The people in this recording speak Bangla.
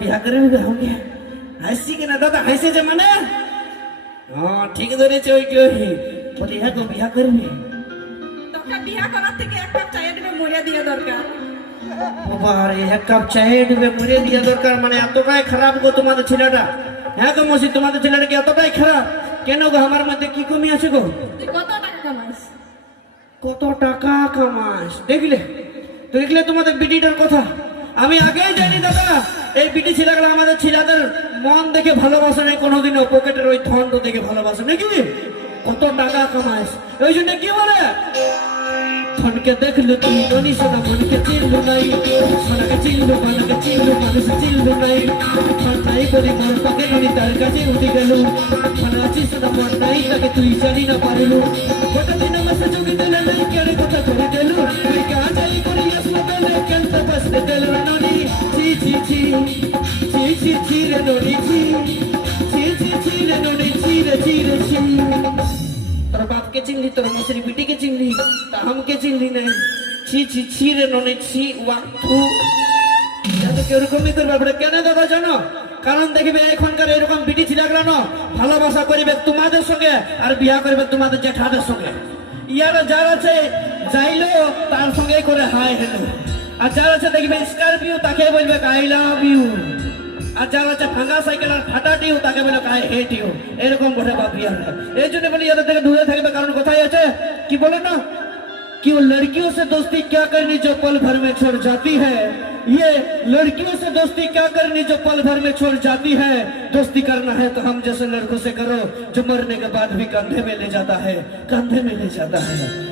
বিহা করে কিনা দাদা হাসেছে মানে হ্যাঁ ঠিক ধরেছে ওইটি ওই বলি হ্যাঁ গো বিহা করবি তোকে বিয়া করার থেকে এক কাপ চায়ের দিবে দিয়া দরকার এক কাপ মরে দিয়া দরকার মানে এতটাই খারাপ গো তোমাদের ছেলেটা হ্যাঁ গো মসি তোমাদের ছেলেটা কি এতটাই খারাপ কেন গো আমার মধ্যে কি কমি আছে গো তুই কত টাকা কামাস কত টাকা কামাস দেখলে দেখলে তোমাদের বিটিটার কথা আমি আগেই জানি, দাদা, এই বিটি ছেলেগুলো আমাদের ছেলেদের মন দেখে ভালোবাসে নাই, কোনোদিনও পকেটের ওই ধন্দ দেখে ভালোবাসে নাকি কত টাকা কামাস ওই জন্য কি বলে? ধনকে দেখল তুই ননি সোনা মনকে চিনলো নাই। সোনাকে চিনলো, মনকে চিনলো, মানুষ চিনলো নাই। ঠান্ডাই বলি মন পাকে ননি তার কাছে উঠে গেল। মানে আছিস সোনা মন নাই, তাকে তুই জানি না পারিল। গোটা তোর বাপকে চিনলি তোর মশারি বিটিকে চিনলি তা আমাকে চিনলি না ছি ছি ছি রে ননে ছি ওয়া থু যাদেরকে ওরকমই কেন দাদা জানো কারণ দেখবে এখনকার এরকম বিটি ছিলাগলা না ভালোবাসা করবে তোমাদের সঙ্গে আর বিয়া করবে তোমাদের জেঠাদের সঙ্গে ইয়ারা যার আছে যাইলো তার সঙ্গে করে হাই হেলো আর যার আছে দেখবে স্করপিও তাকে বলবে আই লাভ ইউ আর যার আছে ভাঙা সাইকেল আর ফাটা ডিউ তাকে বলে কায় হেট ইউ এরকম বটে বাপ বিয়ার এই জন্য বলি এদের থেকে দূরে থাকবে কারণ কোথায় আছে কি বলে না कि वो लड़कियों से दोस्ती क्या करनी जो पल भर में छोड़ जाती है ये लड़कियों से दोस्ती क्या करनी जो पल भर में छोड़ जाती है दोस्ती करना है तो हम जैसे लड़कों से करो जो मरने के बाद भी कंधे में ले जाता है कंधे में ले जाता है